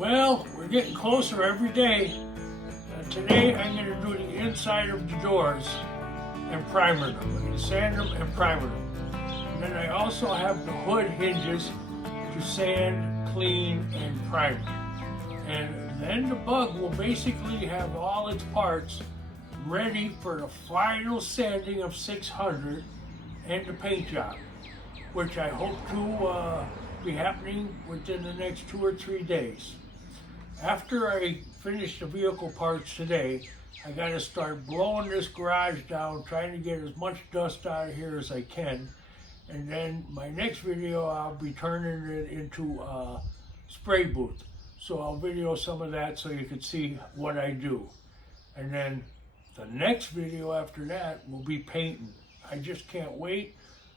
Well, we're getting closer every day. Today I'm going to do the inside of the doors and primer them. I'm going to sand them and primer them. And then I also have the hood hinges to sand, clean, and primer. And then the Bug will basically have all its parts ready for the final sanding of 600 and the paint job, which I hope to be happening within the next 2 or 3 days. After I finish the vehicle parts today, I got to start blowing this garage down, trying to get as much dust out of here as I can. And then my next video, I'll be turning it into a spray booth. So I'll video some of that so you can see what I do. And then the next video after that will be painting. I just can't wait.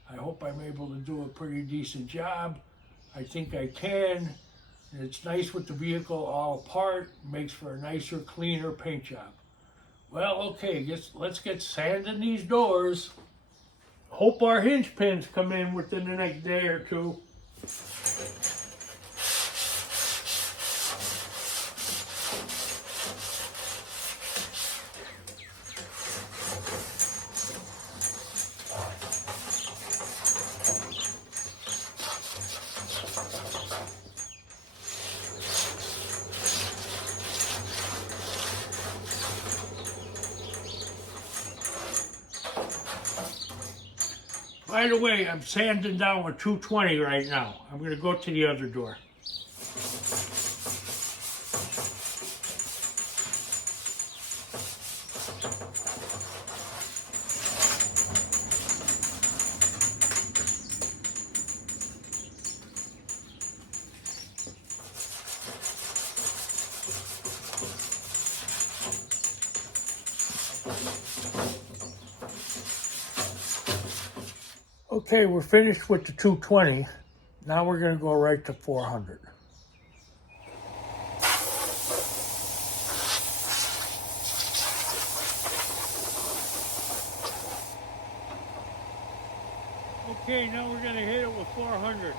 I hope I'm able to do a pretty decent job. I think I can. And it's nice with the vehicle all apart, makes for a nicer, cleaner paint job. Well, okay, let's get sanding these doors. Hope our hinge pins come in within the next day or two. By the way, I'm sanding down with 220 right now. I'm going to go to the other door. Okay, we're finished with the 220. Now we're going to go right to 400. Okay, now we're going to hit it with 400.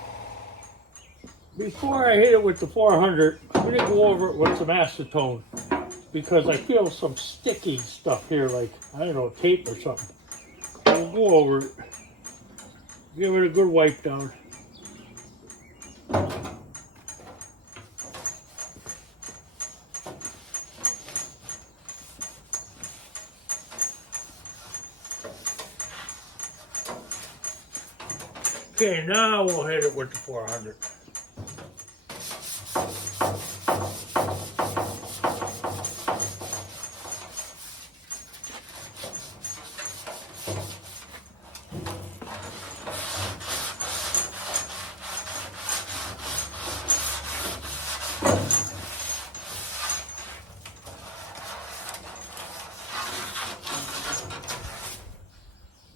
Before I hit it with the 400, I'm going to go over it with some acetone because I feel some sticky stuff here, like, I don't know, tape or something. We'll go over it. Give it a good wipe down. Okay, now we'll hit it with the 400.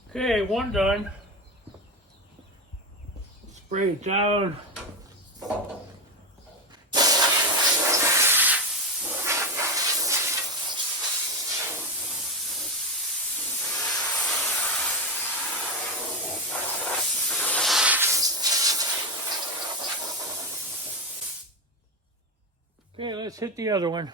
Okay, one done. Spray it down. Okay, let's hit the other one.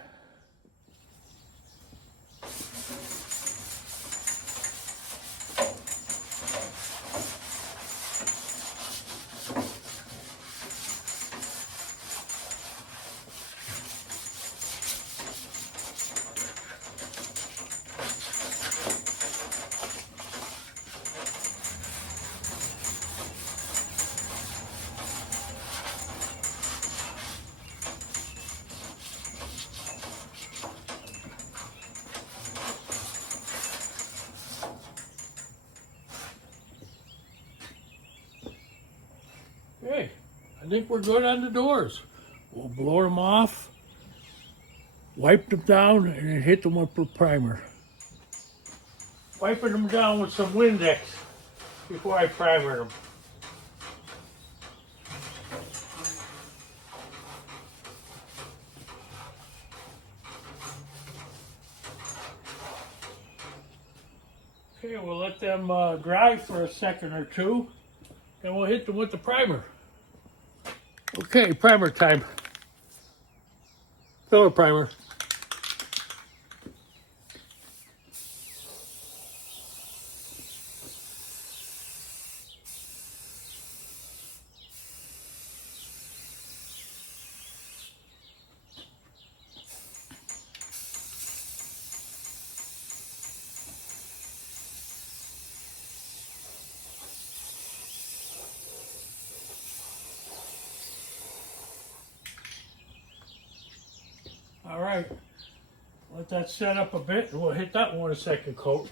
Okay, I think we're good on the doors. We'll blow them off, wipe them down, and then hit them with a primer. Wiping them down with some Windex before I primer them. Okay, we'll let them dry for a second or two, and we'll hit them with the primer. Okay, primer time. Filler primer. All right, let that set up a bit and we'll hit that one a second coat.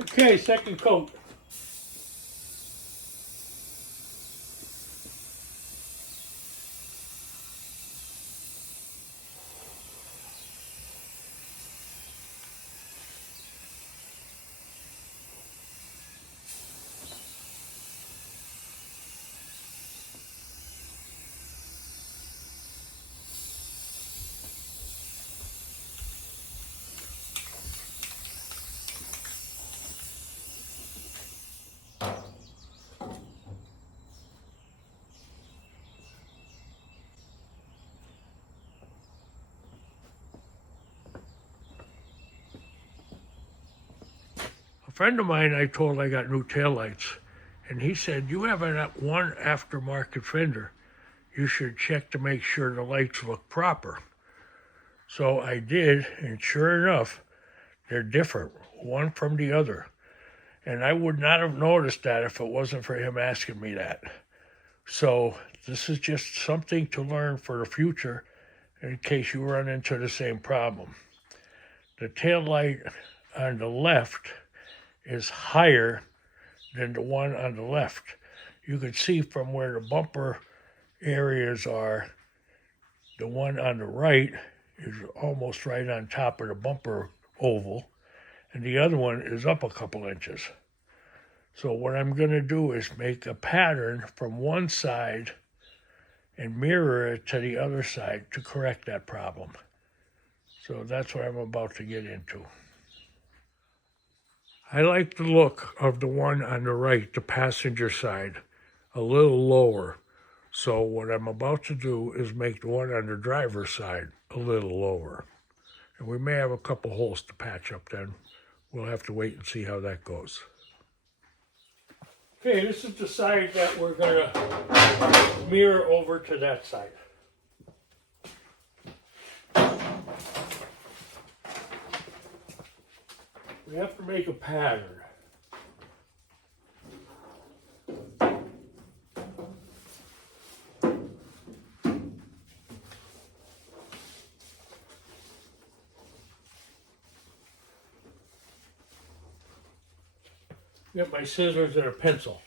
Okay, second coat. A friend of mine I told I got new taillights, and he said, you have one aftermarket fender. You should check to make sure the lights look proper. So I did, and sure enough, they're different, one from the other. And I would not have noticed that if it wasn't for him asking me that. So this is just something to learn for the future in case you run into the same problem. The tail light on the left is higher than the one on the left. You can see from where the bumper areas are, the one on the right is almost right on top of the bumper oval, and the other one is up a couple inches. So what I'm going to do is make a pattern from one side and mirror it to the other side to correct that problem. So that's what I'm about to get into. I like the look of the one on the right, the passenger side, a little lower. So what I'm about to do is make the one on the driver's side a little lower. And we may have a couple holes to patch up then. We'll have to wait and see how that goes. Okay, this is the side that we're going to mirror over to that side. We have to make a pattern. Get my scissors and a pencil.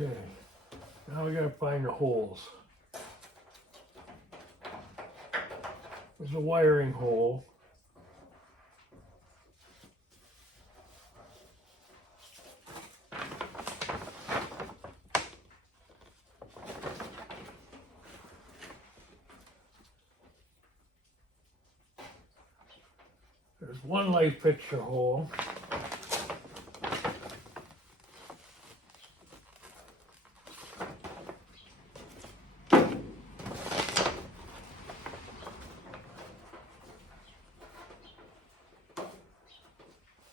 Okay, now we gotta find the holes. There's a wiring hole. There's one light fixture hole.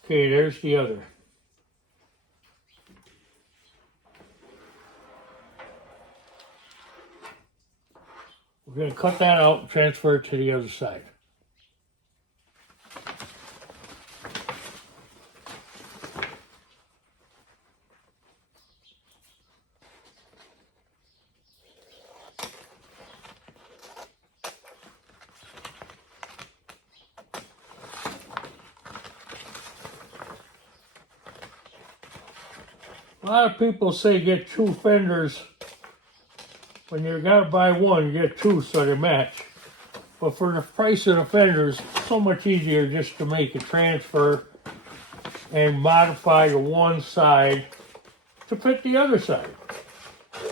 Okay, there's the other. We're going to cut that out and transfer it to the other side. A lot of people say get two fenders. When you gotta buy one, you get two so they match. But for the price of the fenders, it's so much easier just to make a transfer and modify the one side to fit the other side.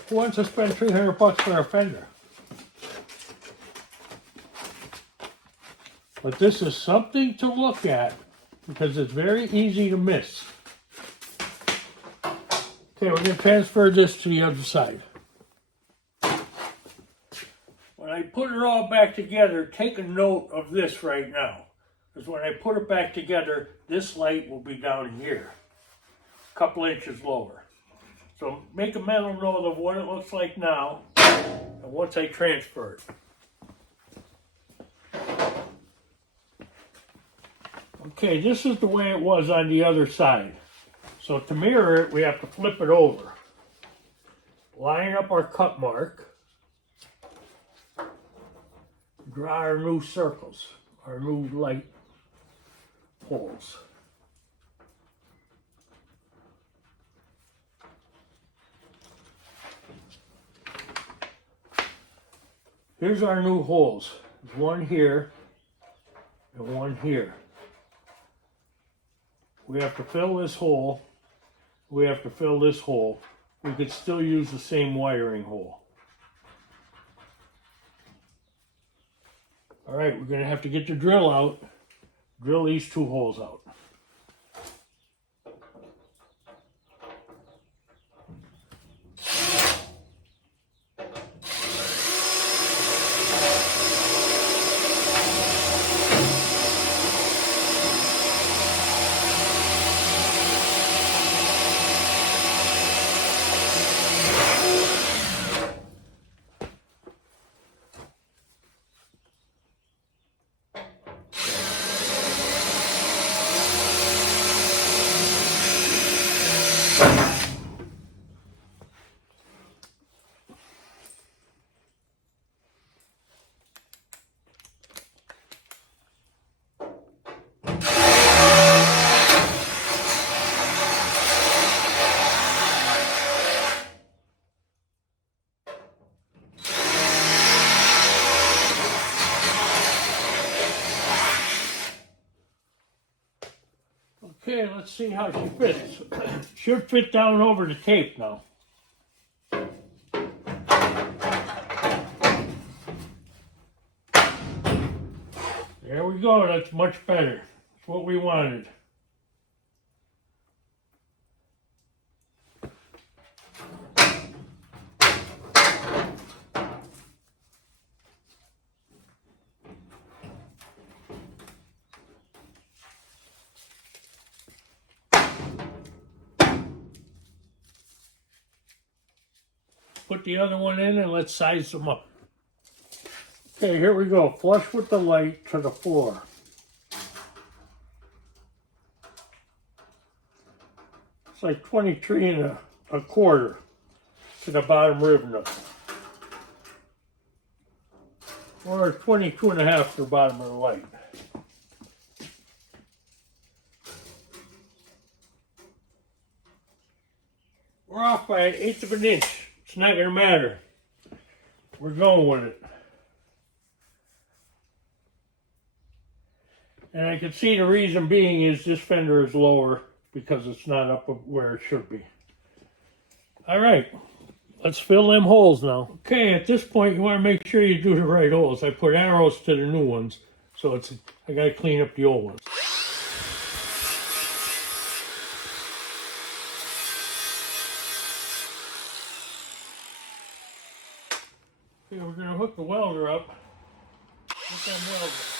Who wants to spend 300 bucks for a fender? But this is something to look at because it's very easy to miss. Okay, we're going to transfer this to the other side. When I put it all back together, take a note of this right now. Because when I put it back together, this light will be down here, a couple inches lower. So make a mental note of what it looks like now, and once I transfer it. Okay, this is the way it was on the other side. So to mirror it, we have to flip it over. Line up our cut mark. Draw our new circles, our new light holes. Here's our new holes. There's one here and one here. We have to fill this hole. We have to fill this hole. We could still use the same wiring hole. All right, we're going to have to get the drill out, drill these two holes out. Okay, let's see how she fits. Should fit down over the tape now. There we go, that's much better. That's what we wanted. Put the other one in and let's size them up. Okay, here we go. Flush with the light to the floor. It's like 23 and a quarter to the bottom rib nut. Or 22 and a half to the bottom of the light. We're off by 1/8 of an inch. It's not going to matter. We're going with it. And I can see the reason being is this fender is lower because it's not up where it should be. All right, let's fill them holes now. Okay, at this point you want to make sure you do the right holes. I put arrows to the new ones, so I got to clean up the old ones. Okay, we're going to hook the welder up. Hook them welders.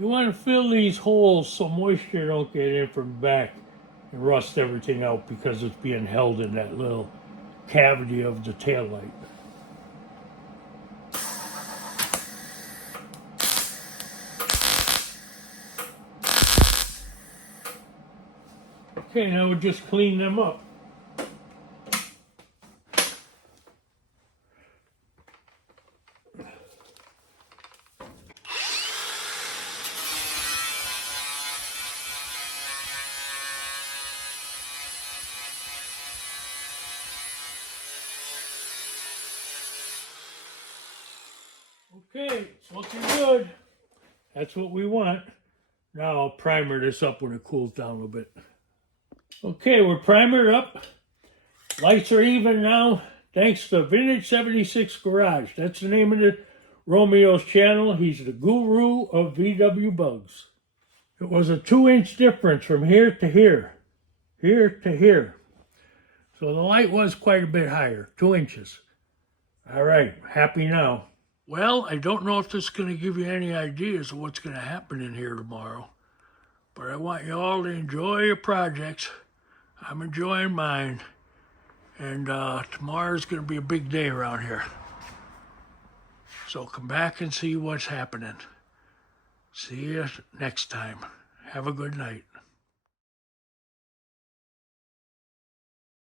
You want to fill these holes so moisture don't get in from the back and rust everything out because it's being held in that little cavity of the tail light. Okay, now we'll just clean them up. Okay, it's looking good. That's what we want. Now I'll primer this up when it cools down a little bit. Okay, we're primered up. Lights are even now, thanks to Vintage 76 Garage. That's the name of the Romeo's channel. He's the guru of VW bugs. It was a 2-inch difference from here to here. Here to here. So the light was quite a bit higher, 2 inches. All right, happy now. Well, I don't know if this is going to give you any ideas of what's going to happen in here tomorrow, but I want you all to enjoy your projects. I'm enjoying mine, and tomorrow's going to be a big day around here. So come back and see what's happening. See you next time. Have a good night.